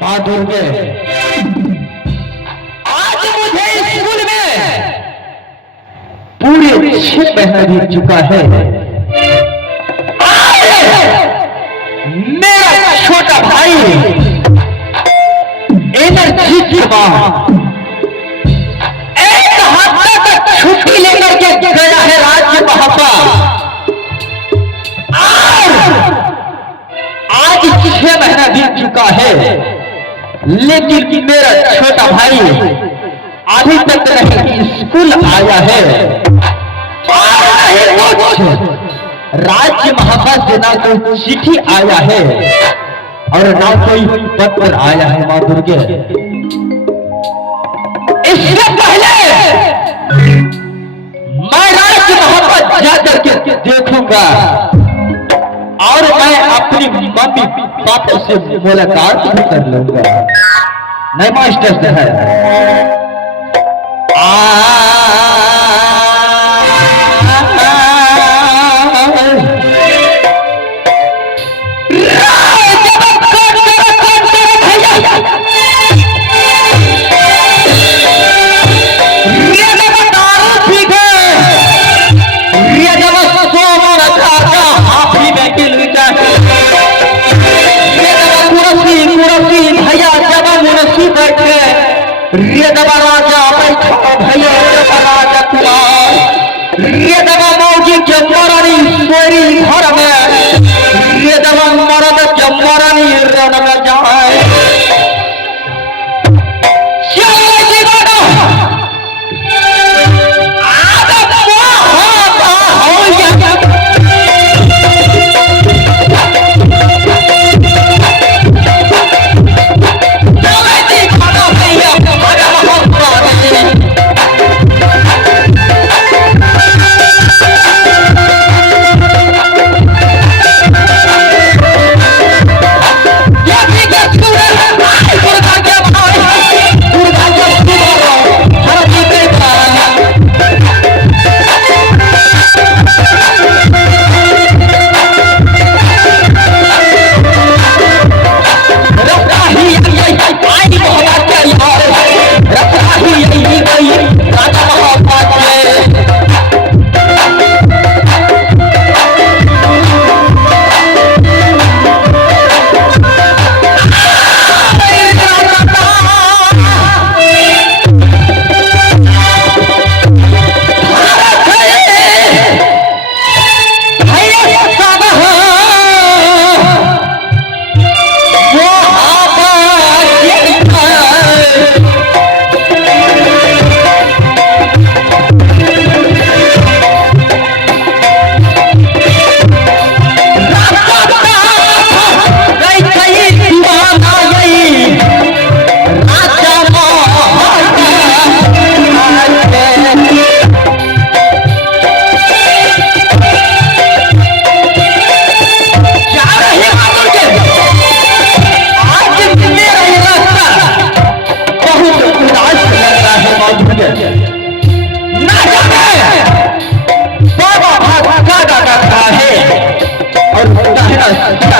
माँ दुर्गे, आज मुझे स्कूल में पूरे 6 महीना बीत चुका है। मेरा छोटा भाई एनर्जी की मां एक हफ्ते तक छुट्टी लेकर के गया है राज्य महापा। आज 6 महीना बीत चुका है, लेकिन मेरा छोटा भाई अभी तक नहीं स्कूल आया है। राज्य महापा से ना कोई चिट्ठी आया है और ना कोई पत्र आया है। माँ दुर्गे, इससे पहले मैं राज्य महापा जाकर के देखूंगा और मैं अपनी मम्मी पापा से मुलाकात भी कर लूंगा। नहीं मास्टर साहब, ये दबा राजा बैठो भैया, राजा कुमार, ये दबा मौजी जम्मरानी सोरी घर में, ये दबा मरद जम्मरानी रण में जाए।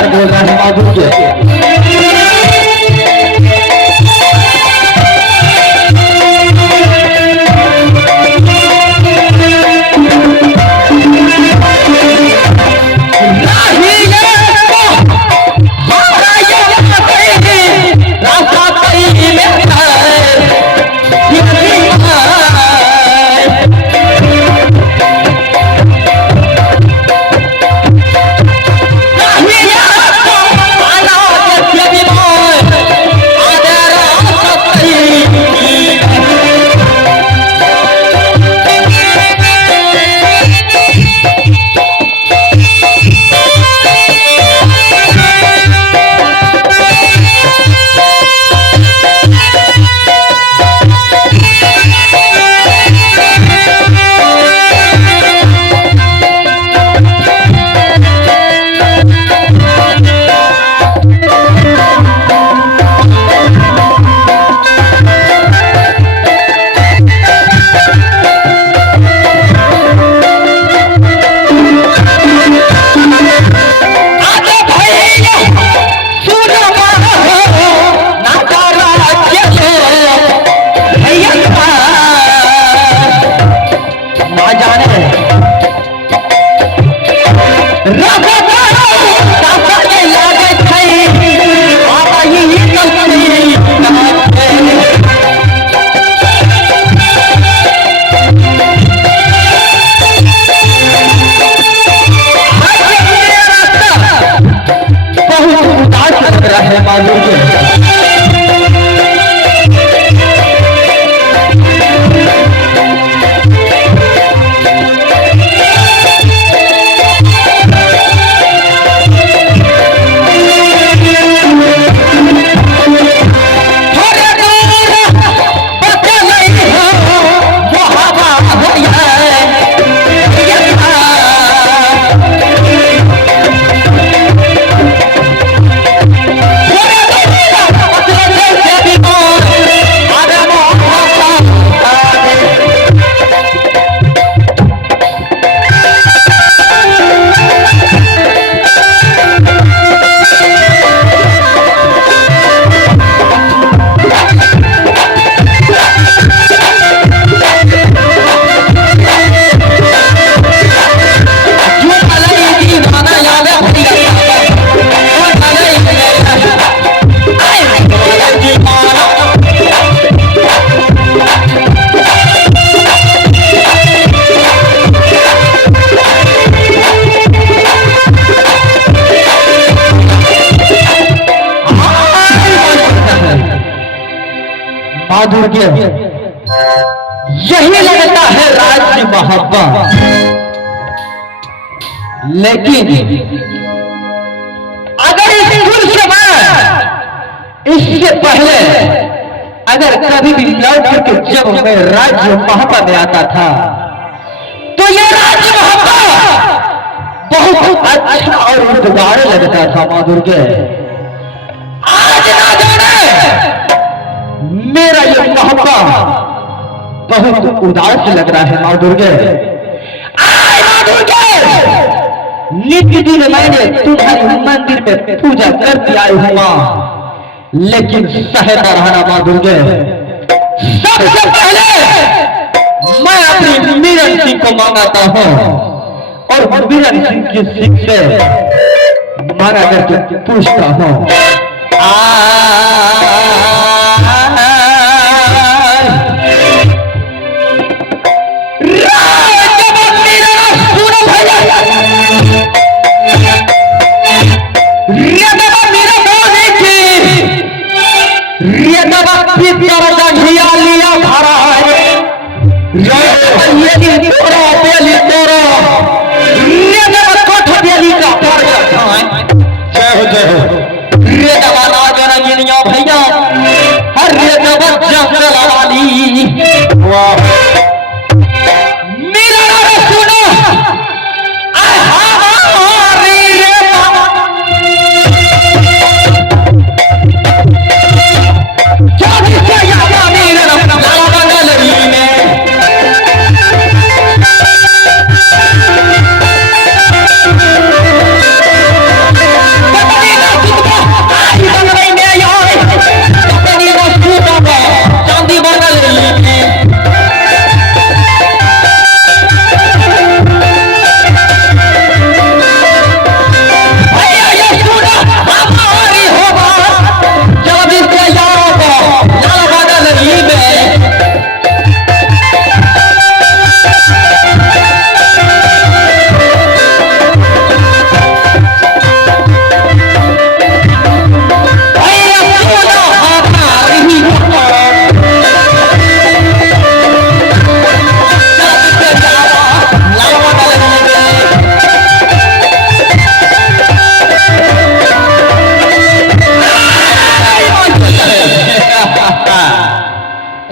बोल रहा है माँ दुर्गे। है माधुर के। माधुर के यही लगता है राज्य मोहब्बत, लेकिन अगर स्कूल से मैं इससे पहले अगर कभी भी लौट करके जब मैं राज्य मोहब्बत में आता था तो ये राज्य मोहब्बत बहुत अच्छा और उद्गार लगता था माधुर के। आज ना जाने मेरा ये मोहब्बत बहुत उदास लग रहा है माधुर के। आज माधुर के नित्य दिन मैंने तुम्हारे मंदिर में पूजा करती आई हुआ, लेकिन सहता रहना माधुर के। सबसे पहले मैं अपनी मीरन सिंह को मांगाता हूं और मीरन सिंह की सिंह से मांगा करके पूछता हूं, भैया हर मेरा सुनो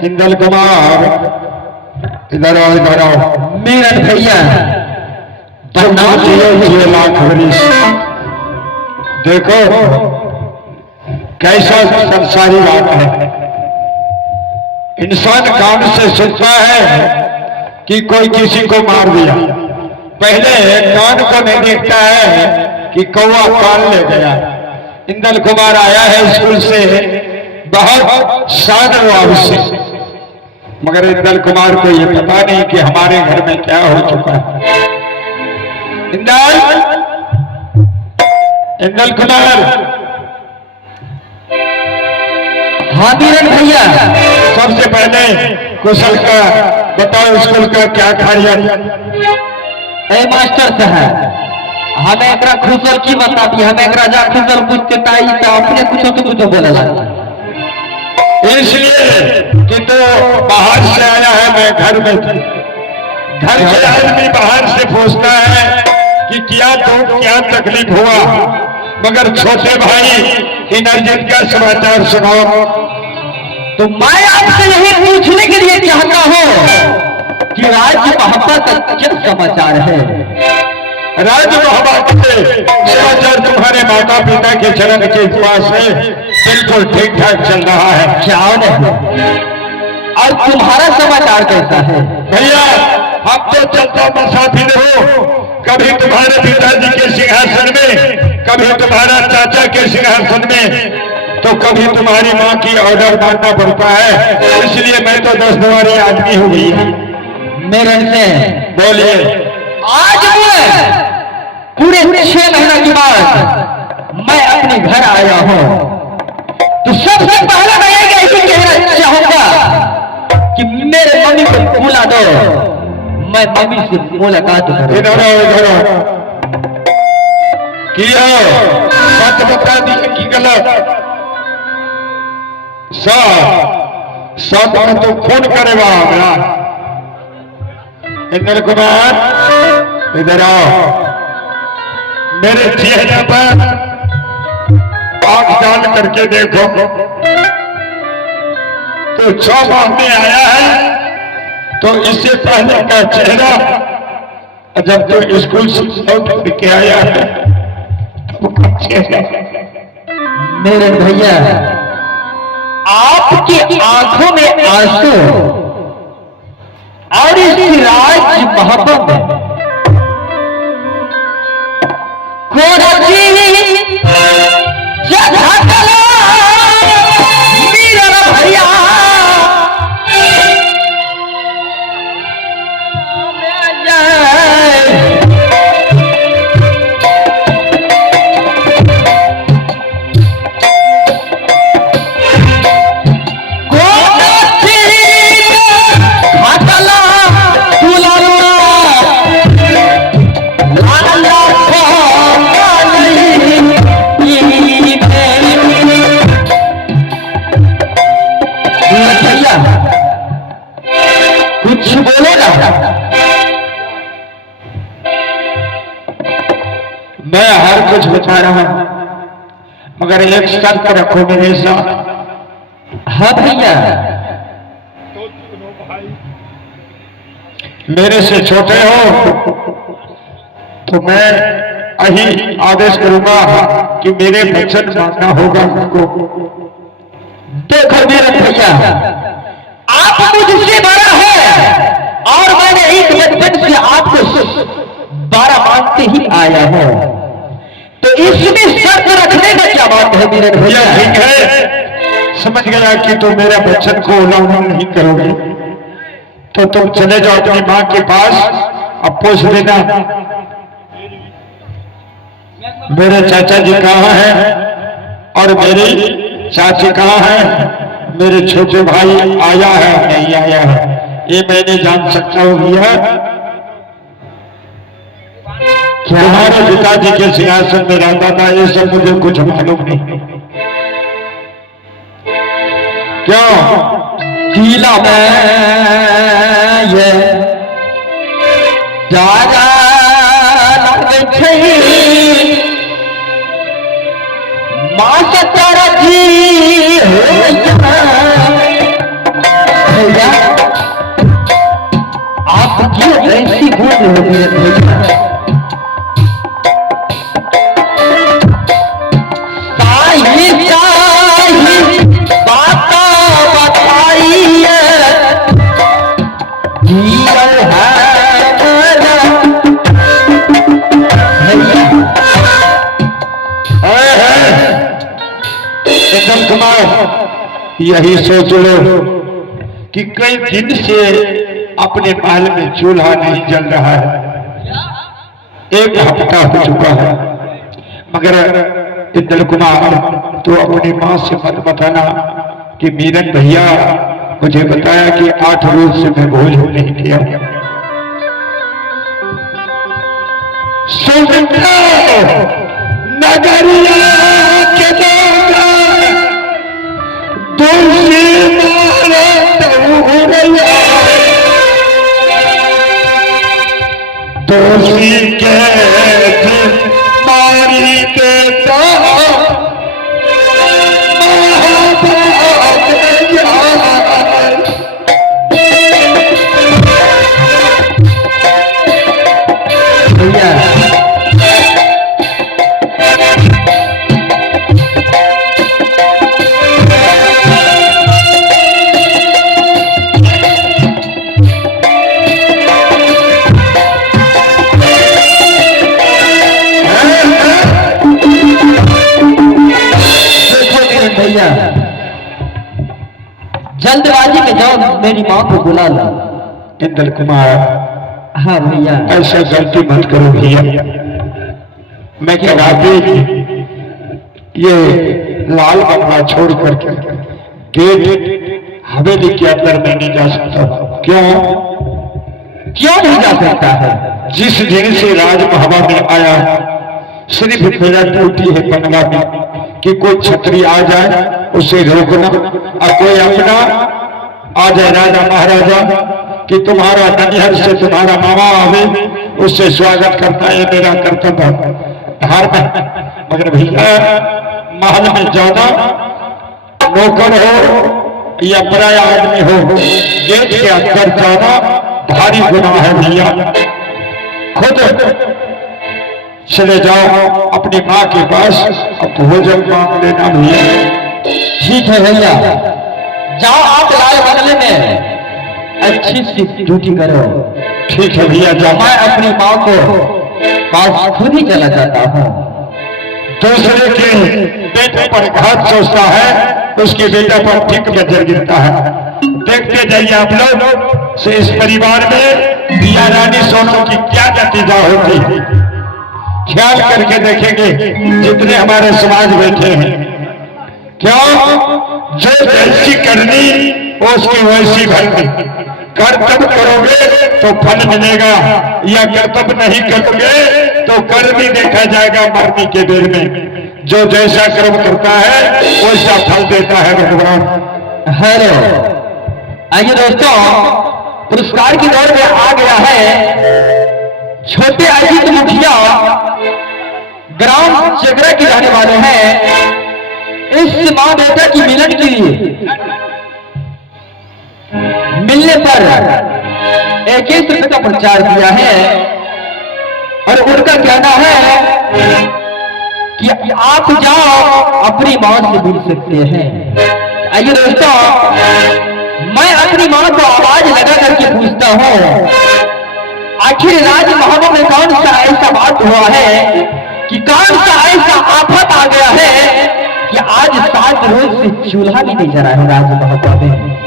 इंदल कुमार, इधर आओ इधर आओ। मीरन भैया जियो लाख वरिश। देखो कैसा संसारी बात है। इंसान कान से सुनता है कि कोई किसी को मार दिया, पहले कान को नहीं देखता है कि कौवा कान ले गया। इंदल कुमार आया है स्कूल से बहुत शान से, मगर इंदल कुमार को ये पता नहीं कि हमारे घर में क्या हो चुका है। इंदल कुमार। हाँ मीरन भैया, सबसे पहले कुशल का बताओ, स्कूल का क्या खैरियत? ए मास्टर साहब, हमें एकरा खुशल की बताती, हमें एकरा जा खुशल पूछते ताई तो अपने कुछ बोलेला। इसलिए कि तो बाहर से आया है, मैं घर में थी। घर से आदमी बाहर से पूछता है कि क्या तकलीफ हुआ, मगर छोटे भाई इनर्जित का समाचार सुनाओ। तो मैं आपसे यही पूछने के लिए चाहता हूँ कि राज्य मोहब्बत का क्या समाचार है। राज्य मोहब्बत के समाचार तुम्हारे माता पिता के चरण के पास है, बिल्कुल ठीक ठाक चल रहा है। क्या नहीं? और तुम्हारा समाचार कैसा है? भैया हम तो चलता मुसाफिर हो, कभी तुम्हारे पिताजी के सिंहासन में, कभी तुम्हारा चाचा के सिंहासन में, तो कभी तुम्हारी माँ की ऑर्डर मानना पड़ता है। इसलिए मैं तो 10 दुआरी आदमी हो गई है। मेरे से बोलिए। आज मैं पूरे 6 महीने के बाद मैं अपने घर आया हूँ, तो सबसे पहले मैं यही कहना चाहूंगा कि मेरे मम्मी को बुला दो, मैं मम्मी से मुलाकात करूं। इधर किया सच बता दी कि गलत? सच में तो खून करेगा हमरा। इंद्र कुमार इधर आओ। मेरे चेहरे पर आंख डाल करके देखो तो 6 माह में आया है, तो इससे पहले का चेहरा जब तो स्कूल से लौट के आया है तो का चेहरा। मेरे भैया आपकी आंखों में आंसू और इस राज मोहब्बत में मेरा भैया कुछ बोले ना। मैं हर कुछ बता रहा हूं, मगर एक शर्त रखो मेरे साथ। हाँ भैया। मेरे से छोटे हो तो मैं यही आदेश करूंगा कि मेरे वचन मानना होगा हमको। देखो मेरे भैया, आप मुझसे बड़ा है और मैंने एक बचपन से आपको बड़ा मानते ही आया हूं, तो इसमें शर्त रखने का क्या बात है मेरे भैया? ठीक है, समझ गया कि तुम मेरा वचन को उल्लंघन नहीं करोगे, तो तुम चले जाओ अपनी माँ के पास। अब पूछ लेना मेरे चाचा जी कहाँ हैं और मेरी चाची कहाँ है, मेरे छोटे भाई आया है नहीं आया है, ये मैंने जान सकता हूँ भैया। तुम्हारे पिताजी के सिंहासन में रहता था, ये सब मुझे कुछ मालूम नहीं। क्यों गीला में ये जागा माँ सतारा जी भैया, आप क्यों ऐसी बोल रहे हो मेरे भैया? बात बताइए जीवन है एकदम कुमार, यही सोच लो कि कई दिन से अपने महल में चूल्हा नहीं जल रहा है, 1 हफ्ता हो चुका है। मगर इंद्र कुमार तो अपनी माँ से मत बताना कि मीरन भैया मुझे बताया कि 8 रोज से मैं भोजन नहीं किया। सुनता नगरिया के लोगा तुलसी मारत हुरैया दोषी के मारी देता भैया भैया जल्दबाजी में जाओ, मेरी माँ को बुला लो। इंद्र कुमार, हाँ भैया। ऐसा गलती मत करो भैया। मैं क्या राधे ये लाल बंगला छोड़ करके गेट हवेली के अंदर मैं नहीं जा सकता। क्यों क्यों नहीं जा सकता है? जिस दिन से राज हवा में आया सिर्फ मेरा ड्यूटी है बंगला में कि कोई छतरी आ जाए उसे रोकना, और कोई अपना आ जाए राजा महाराजा कि तुम्हारा ननिहर से तुम्हारा मामा आवे उससे स्वागत करता है, मेरा कर्तव्य धार में। मगर भैया महल में जाना, नौकर हो या पराया आदमी हो, गेट के अंदर जाना भारी गुनाह है भैया। खुद चले जाओ अपनी माँ के पास, अब भोजन मांग लेना भैया। ठीक है भैया, जाओ आप लाल बंगले में अच्छी सी ड्यूटी करो। ठीक है भैया जाओ। मैं अपनी माँ को पास खुद ही चला जाता हूँ। दूसरे के बेटे पर घात सोचता है, उसके बेटा पर ठीक बजर गिरता है। देखते जाइए आप लोग से इस परिवार में पिया रानी सोनू की क्या नतीजा होती है। ख्याल करके देखेंगे जितने हमारे समाज बैठे हैं। क्यों? जो जैसी करनी उसकी वैसी भरनी। कर्तव्य करोगे तो फल मिलेगा, या कर्तव्य नहीं करोगे तो कर्म ही देखा जाएगा मरने के बेर में। जो जैसा कर्म करता है वैसा फल देता है भगवान। हेलो, आइए दोस्तों, पुरस्कार की दौर में आ गया है छोटे अजीत मुखिया, ग्राम चगरा के रहने वाले हैं। इस माँ बेटा की मिलन के लिए मिलने पर 21 रुपए का प्रचार किया है, और उनका कहना है कि आप जाओ अपनी माँ से मिल सकते हैं। आइए दोस्तों, मैं अपनी माँ को आवाज लगा करके पूछता हूँ, आखिर राजमहलों में कौन सा ऐसा बात हुआ है कि कौन सा ऐसा आफत आ गया है कि आज 7 रोज से चूल्हा भी नहीं जला है राजमहल में।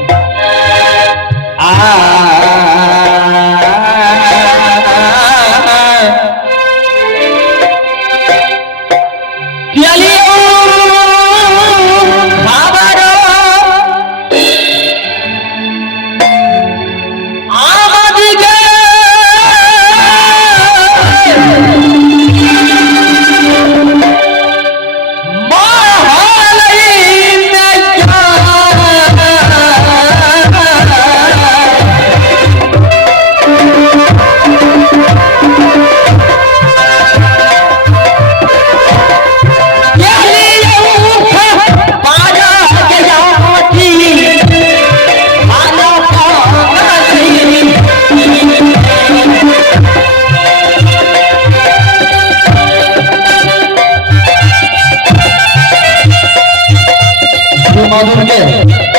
मालूम के